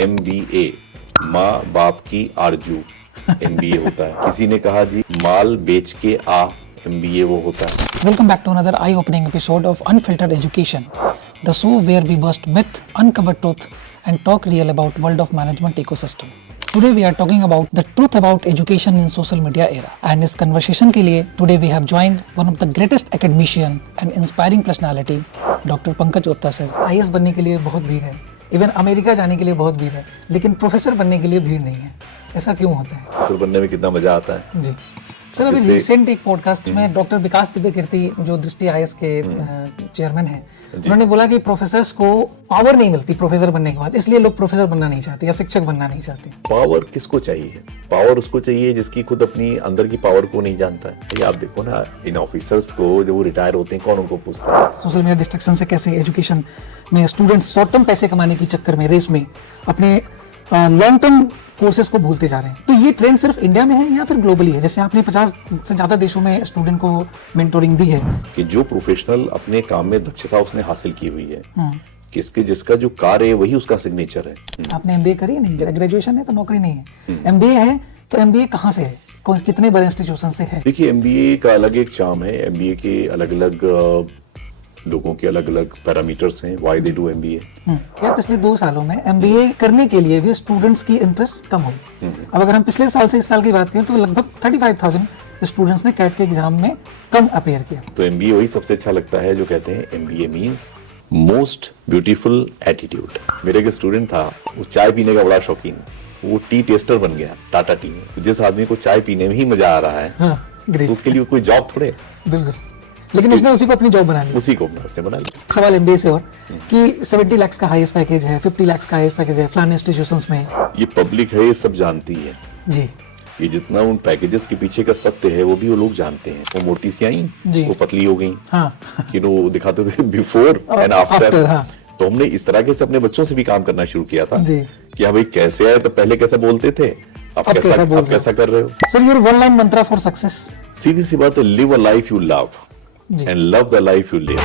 MBA, माँ बाप की आरजू MBA होता है। किसी ने कहा जी माल बेच के आ MBA वो होता है। Welcome back to another eye-opening episode of Unfiltered Education, the show where we bust myth, uncover truth, and talk real about world of management ecosystem. Today we are talking about the truth about education in social media era. And इस conversation के लिए today we have joined one of the greatest academician and inspiring personality, Dr. Pankaj Otta sir. IAS बनने के लिए बहुत भीड़ है, even America जाने के लिए बहुत भीड़ है, लेकिन प्रोफेसर बनने के लिए भीड़ नहीं है। ऐसा क्यों होता है? प्रोफेसर बनने में कितना मजा आता है जी सर, अभी रिसेंट एक पॉडकास्ट में डॉक्टर विकास दिव्य कीर्ति जो दृष्टि IAS के चेयरमैन हैं, उन्होंने बोला कि प्रोफेसर्स को पावर नहीं मिलती प्रोफेसर बनने के बाद, इसलिए लोग प्रोफेसर बनना नहीं चाहते या शिक्षक बनना नहीं चाहते। पावर किसको चाहिए? पावर उसको चाहिए जिसकी खुद अपनी अंदर की पावर को नहीं जानता है। ये आप देखो ना, इन ऑफिसर्स को जब वो रिटायर होते हैं कौन उनको पूछता है? सोशल मीडिया डिस्ट्रैक्शन से कैसे एजुकेशन में स्टूडेंट्स शॉर्ट टर्म पैसे कमाने की चक्कर में रेस में अपने लॉन्ग टर्म कोर्सेज को भूलते जा रहे हैं। तो ये ट्रेंड सिर्फ इंडिया में है या फिर ग्लोबली है? जैसे आपने 50 से ज्यादा देशों में स्टूडेंट को मेंटोरिंग दी है कि जो प्रोफेशनल अपने काम में दक्षता उसने हासिल की हुई है, किसके जिसका जो कार्य है वही उसका सिग्नेचर है। आपने MBA करी नहीं, ग्रेजुएशन है तो नौकरी नहीं है, MBA है तो MBA कहाँ से है, कितने बड़े इंस्टीट्यूशन से है? देखिए, MBA का अलग एक चार्म है। MBA के अलग अलग लोगों के अलग अलग पैरामीटर्स हैं, व्हाई दे डू MBA। क्या पिछले 2 सालों में MBA करने के लिए भी स्टूडेंट्स की इंटरेस्ट कम हुई? अब अगर हम पिछले साल से इस साल की बात करें तो लगभग 35,000 स्टूडेंट्स ने कैट के एग्जाम में कम अपेयर किया। तो MBA वही सबसे अच्छा लगता है जो कहते हैं MBA means most beautiful attitude. मेरे एक स्टूडेंट था, वो चाय पीने का बड़ा शौकीन, वो टी टेस्टर बन गया टाटा टी में। तो जिस आदमी को चाय पीने में ही मजा आ रहा है, तो उसके लिए कोई जॉब थोड़े। बिल्कुल, लेकिन उसने उसी को अपनी जॉब बना ली। उसी को उसने बना लिया। सवाल MBA से और कि 70 लाख का हाईएस्ट पैकेज है, 50 लाख का हाईएस्ट पैकेज है फलाने इंस्टीट्यूशंस में। ये पब्लिक है, ये सब जानती है जी। ये जितना उन पैकेजेस के पीछे का सत्य है वो भी वो लोग जानते हैं। वो मोटी सी आई, वो पतली हो गई, वो दिखाते थे बिफोर एंड आफ्टर। तो हमने इस तरह से अपने बच्चों से भी काम करना शुरू किया था कि हाँ भाई कैसे आए, तो पहले कैसा बोलते थे, अब कैसा कर रहे हो। Sir, your one line mantra for success? सीधी सी बात है, live a life you love and love the life you live.